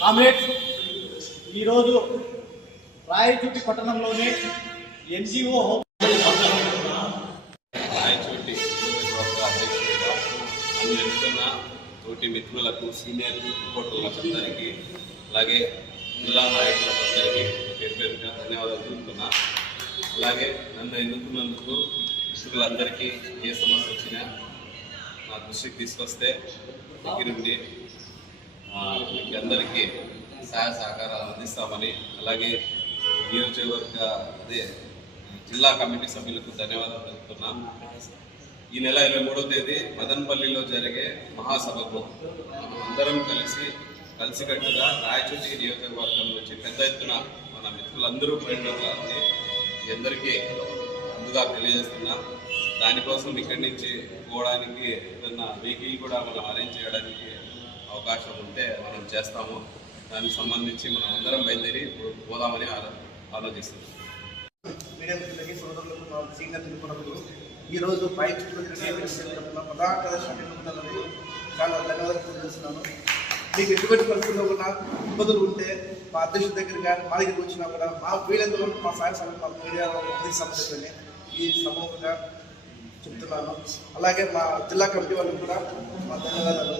Comrades, ఈరోజు రాయచోటి పట్టణంలోని NGO Rayachoti అధ్యక్షుడిగా నన్ను ఎన్నుకున్న తోటి మిత్రులకు, సీనియర్ రిపోర్టర్లకు అందరికీ, అలాగే జిల్లా నాయకులకు అందరికీ పేరు పేరుగా ధన్యవాదాలు తెలుపుతున్నా. అలాగే నన్ను ఎన్నుకున్నందుకు మిత్రులందరికీ ఏ సమస్య వచ్చినా నా దృష్టికి తీసుకొస్తే దగ్గరుండి మీకు అందరికీ సహాయ సహకారాలు అందిస్తామని, అలాగే నియోజకవర్గ జిల్లా కమిటీ సభ్యులకు ధన్యవాదాలు తెలుపుతున్నాం. ఈ నెల 23వ తేదీ మదనపల్లిలో జరిగే మహాసభకు అందరం కలిసికట్టుగా రాయచోటి నియోజకవర్గం నుంచి పెద్ద ఎత్తున మన మిత్రులందరూ పోయినట్లని మీ అందరికీ ముందుగా తెలియజేస్తున్నాం. దానికోసం ఇక్కడి నుంచి పోవడానికి ఏదన్నా వెహికల్ కూడా మనం అరేంజ్ చేయడానికి అవకాశం ఉంటే మనం చేస్తాము. దానికి సంబంధించి మనం అందరం బయలుదేరి పోదామని ఆలోచిస్తున్నాం. మీడియా మిత్రులకి, సోదరులకు, సీనియర్ నిపుణులకు ఈరోజు బయట ప్రధాన కార్యదర్శులకు చాలా ధన్యవాదాలు తెలియజేస్తున్నాను. మీకు ఎటువంటి పరిస్థితుల్లో కూడా ఇబ్బందులు ఉంటే మా అధ్యక్షుడి దగ్గర కానీ మా దగ్గరికి వచ్చినా కూడా మా వీళ్ళందరూ మా సాయ సమయం మా మీడియాలో సమస్యని ఈ సమూహంగా చెప్తున్నాను. అలాగే మా జిల్లా కమిటీ వాళ్ళకి కూడా మా ధన్యవాదాలు.